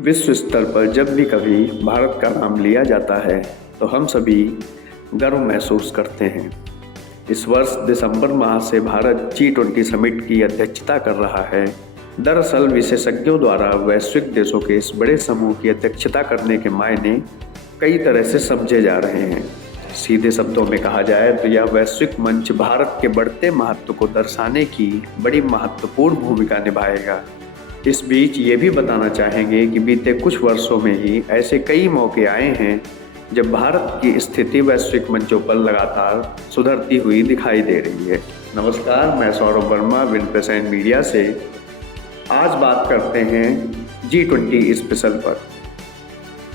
विश्व स्तर पर जब भी कभी भारत का नाम लिया जाता है तो हम सभी गर्व महसूस करते हैं। इस वर्ष दिसंबर माह से भारत G20 समिट की अध्यक्षता कर रहा है। दरअसल विशेषज्ञों द्वारा वैश्विक देशों के इस बड़े समूह की अध्यक्षता करने के मायने कई तरह से समझे जा रहे हैं। सीधे शब्दों में कहा जाए तो यह वैश्विक मंच भारत के बढ़ते महत्व को दर्शाने की बड़ी महत्वपूर्ण भूमिका निभाएगा। इस बीच ये भी बताना चाहेंगे कि बीते कुछ वर्षों में ही ऐसे कई मौके आए हैं जब भारत की स्थिति वैश्विक मंचों पर लगातार सुधरती हुई दिखाई दे रही है। नमस्कार, मैं सौरभ वर्मा विनप्रेजेंट मीडिया से। आज बात करते हैं G20 स्पेशल पर।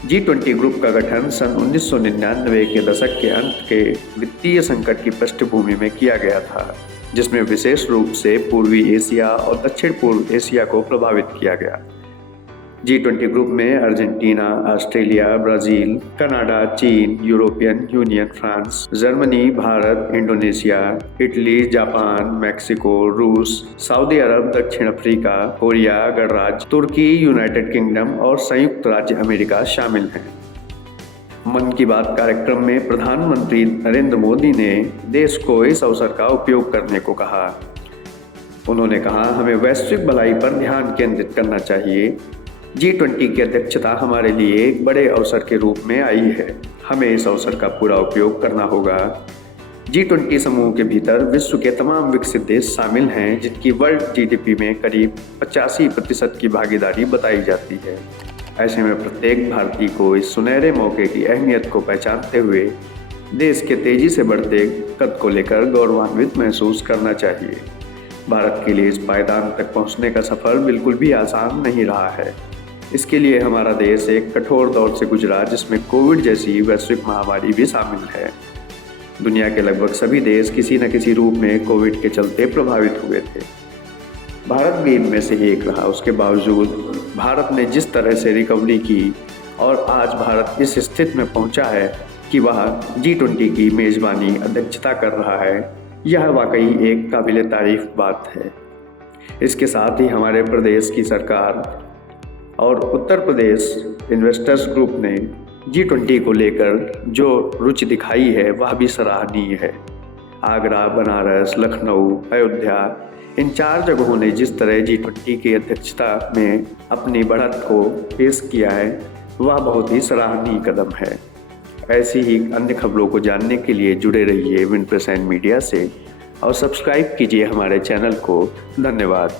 G20 ग्रुप का गठन सन 1999 के दशक के अंत के वित्तीय संकट की पृष्ठभूमि में किया गया था, जिसमें विशेष रूप से पूर्वी एशिया और दक्षिण पूर्व एशिया को प्रभावित किया गया। G20 ग्रुप में अर्जेंटीना, ऑस्ट्रेलिया, ब्राज़ील, कनाडा, चीन, European union, France, Germany, Bharat, Indonesia, Italy, Japan, Mexico, रूस, सऊदी अरब, दक्षिण अफ्रीका, कोरिया गणराज्य, तुर्की, यूनाइटेड किंगडम और संयुक्त राज्य अमेरिका शामिल हैं। मन की बात कार्यक्रम में प्रधानमंत्री नरेंद्र मोदी ने देश को इस अवसर का उपयोग करने को कहा। उन्होंने कहा, हमें वैश्विक भलाई पर ध्यान केंद्रित करना चाहिए। G20 की अध्यक्षता हमारे लिए एक बड़े अवसर के रूप में आई है। हमें इस अवसर का पूरा उपयोग करना होगा। G20 समूह के भीतर विश्व के तमाम विकसित देश शामिल हैं, जिनकी वर्ल्ड GDP में करीब 85% की भागीदारी बताई जाती है। ऐसे में प्रत्येक भारतीय को इस सुनहरे मौके की अहमियत को पहचानते हुए देश के तेजी से बढ़ते कद को लेकर गौरवान्वित महसूस करना चाहिए। भारत के लिए इस पायदान तक पहुंचने का सफर बिल्कुल भी आसान नहीं रहा है। इसके लिए हमारा देश एक कठोर दौर से गुजरा, जिसमें कोविड जैसी वैश्विक महामारी भी शामिल है। दुनिया के लगभग सभी देश किसी न किसी रूप में कोविड के चलते प्रभावित हुए थे। भारत भी इनमें से एक रहा। उसके बावजूद भारत ने जिस तरह से रिकवरी की और आज भारत इस स्थिति में पहुंचा है कि वह G20 की मेज़बानी अध्यक्षता कर रहा है, यह वाकई एक काबिले तारीफ बात है। इसके साथ ही हमारे प्रदेश की सरकार और उत्तर प्रदेश इन्वेस्टर्स ग्रुप ने G20 को लेकर जो रुचि दिखाई है वह भी सराहनीय है। आगरा, बनारस, लखनऊ, अयोध्या, इन 4 जगहों ने जिस तरह G20 की अध्यक्षता में अपनी बढ़त को पेश किया है वह बहुत ही सराहनीय कदम है। ऐसी ही अन्य खबरों को जानने के लिए जुड़े रहिए विनप्रेजेंट मीडिया से और सब्सक्राइब कीजिए हमारे चैनल को। धन्यवाद।